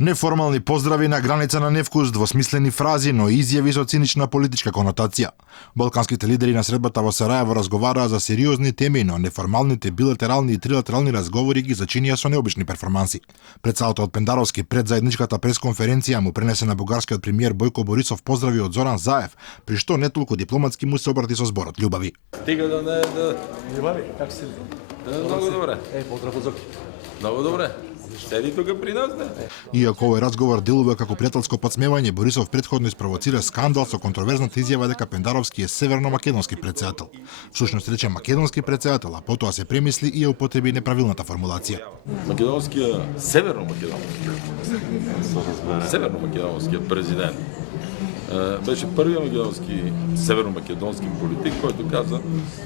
Неформални поздрави на граница на невкус, двосмислени фрази, но изјави со цинична политичка конотација. Балканските лидери на средбата во Сараево разговараа за сериозни теми, но неформалните билатерални и трилатерални разговори ги зачинија со необични перформанси. Председателот од Пендаровски пред заедничката пресконференција му пренесе на бугарскиот премиер Бојко Борисов поздрави од Зоран Заев, при што не толку дипломатски му се обрати со зборот љубави. Стига да не Љубави, како си? Много добре. Поздрав од Зоки. Много добре. Седи тука при нас, не? Иако овој разговор делува како пријателско подсмевање, Борисов претходно испровоцира скандал со контроверзната изјава дека Пендаровски е северно-македонски председател. Всушност рече македонски председател, а потоа се премисли и ја употреби неправилната формулација. Северно-македонският президент беше првиот македонски северно-македонски политик, којто каза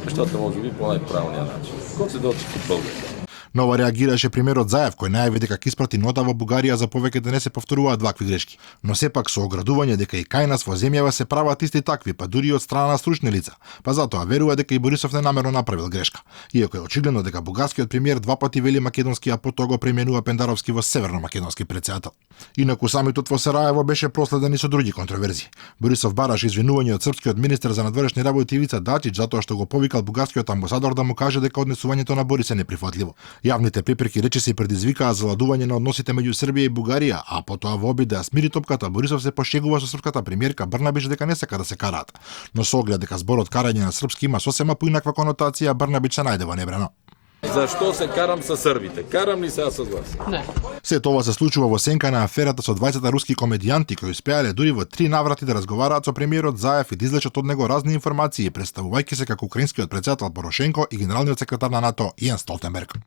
нещата може би по најправилниот начин. Кој се дочи од Българија? Нова реагираше премиерот Заев, кој најави дека ќе испрати нота во Бугарија за повеќе да не се повторуваат вакви грешки. Но сепак со оградување дека и кај нас во земјава се прават исти такви, па дури од страна на стручни лица. Па затоа верува дека и Борисов ненамерно направил грешка. Иако е очигледно дека бугарскиот премиер два пати вели македонски, а потоа го пременува Пендаровски во северно-македонски председател. Инаку самитот во Сараево беше проследен и со други контроверзии. Борисов бараше извинување од српскиот министер за надворешни работи Ивица Дачич затоа што го повикал бугарскиот амбасадор да му каже дека однесувањето на Борис е неприфатливо. Јавните препреки речиси предизвикаа заладување на односите меѓу Србија и Бугарија, а потоа во обид да смири топката, Борисов се пошегува со српската премиерка Брнабич дека не сака да се караат. Но со оглед дека зборот карање на српски има сосема поинаква конотација, Брнабич се најде во небрано. Зашто се карам со србите? Карам ли сега со вас? Не. Се тоа се случува во сенка на аферата со 20 руски комедијанти кои успеале дури во 3 наврати да разговараат со премиерот Заев и да извлечат од него разни информации, представувајќи се како украинскиот председател Порошенко и генералниот секретар на НАТО Јенс Столтенберг.